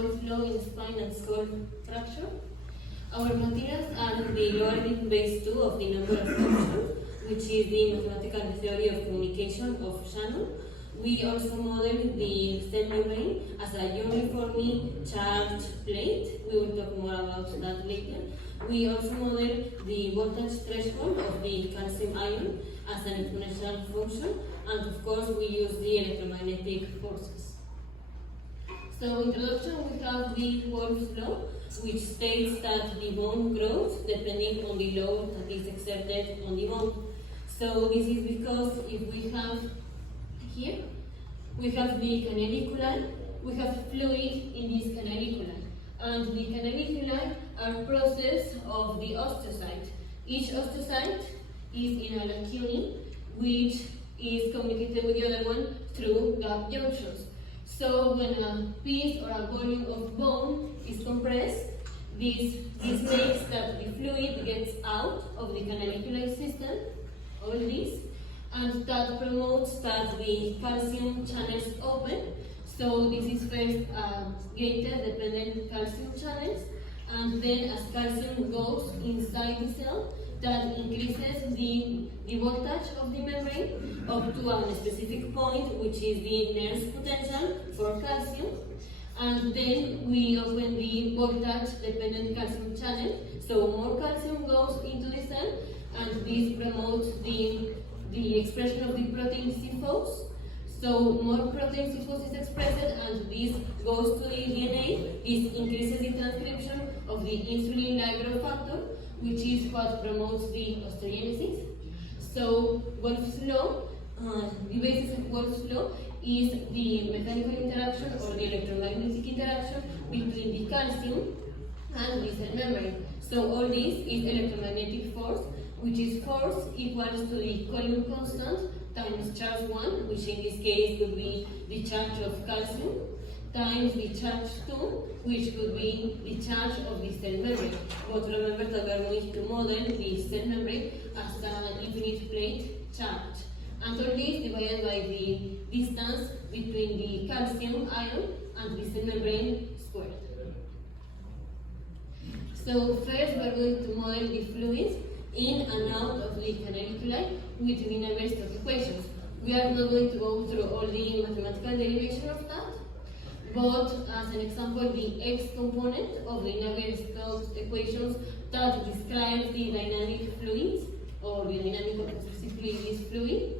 Wolff law in spine and skull fracture. Our materials are the logarithm base 2 of the number of functions, which is the mathematical theory of communication of Shannon. We also model the cell membrane as a uniformly charged plate. We will talk more about that later. We also model the voltage threshold of the calcium ion as an exponential function, and of course we use the electromagnetic forces. So, introduction, we have the Wolff's law, which states that the bone grows depending on the load that is exerted on the bone. So, this is because if we have here, we have the canaliculi, we have fluid in this canaliculi, and the canaliculi are process of the osteocyte. Each osteocyte is in a lacunae, which is communicated with the other one through gap junctions. So when a piece or a volume of bone is compressed, this makes that the fluid gets out of the canaliculi system, all this, and that promotes that the calcium channels open. So this is first gated dependent calcium channels, and then as calcium goes inside the cell, that increases the voltage of the membrane up to a specific point, which is the Nernst potential for calcium. And then we open the voltage dependent calcium channel, so more calcium goes into the cell, and this promotes the expression of the protein C-phos. So more protein C-phos is expressed, and this goes to the DNA. This increases the transcription of the insulin-like growth factor, which is what promotes the osteogenesis. So Wolff's law, the basis of Wolff's law is the mechanical interaction or the electromagnetic interaction between the calcium and the cell membrane. So all this is electromagnetic force, which is force equals to the Coulomb constant times charge 1, which in this case would be the charge of calcium, times the charge 2, which would be the charge of the cell membrane. But remember that we are going to model the cell membrane as an infinite plate charge. And all this divided by the distance between the calcium ion and the cell membrane squared. So first we are going to model the fluids in and out of the canaliculi with Wiener-Stokes equations. We are not going to go through all the mathematical derivation of that, but as an example, the x component of the Navier-Stokes equations that describes the dynamic fluids, or the dynamic of specifically this fluid,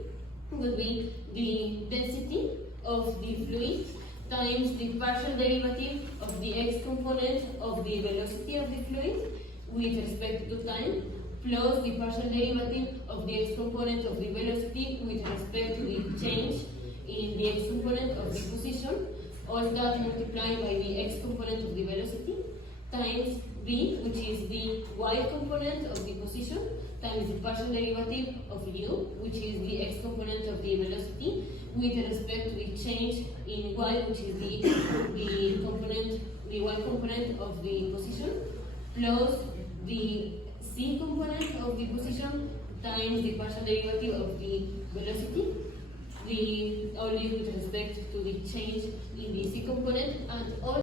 would be the density of the fluid times the partial derivative of the x component of the velocity of the fluid with respect to time, plus the partial derivative of the x component of the velocity with respect to the change in the x component of the position, all that multiplied by the x component of the velocity, times b, which is the y component of the position, times the partial derivative of u, which is the x component of the velocity, with respect to the change in y, which is the y component of the position, plus the c component of the position times the partial derivative of the velocity, only with respect to the change in the c component, and all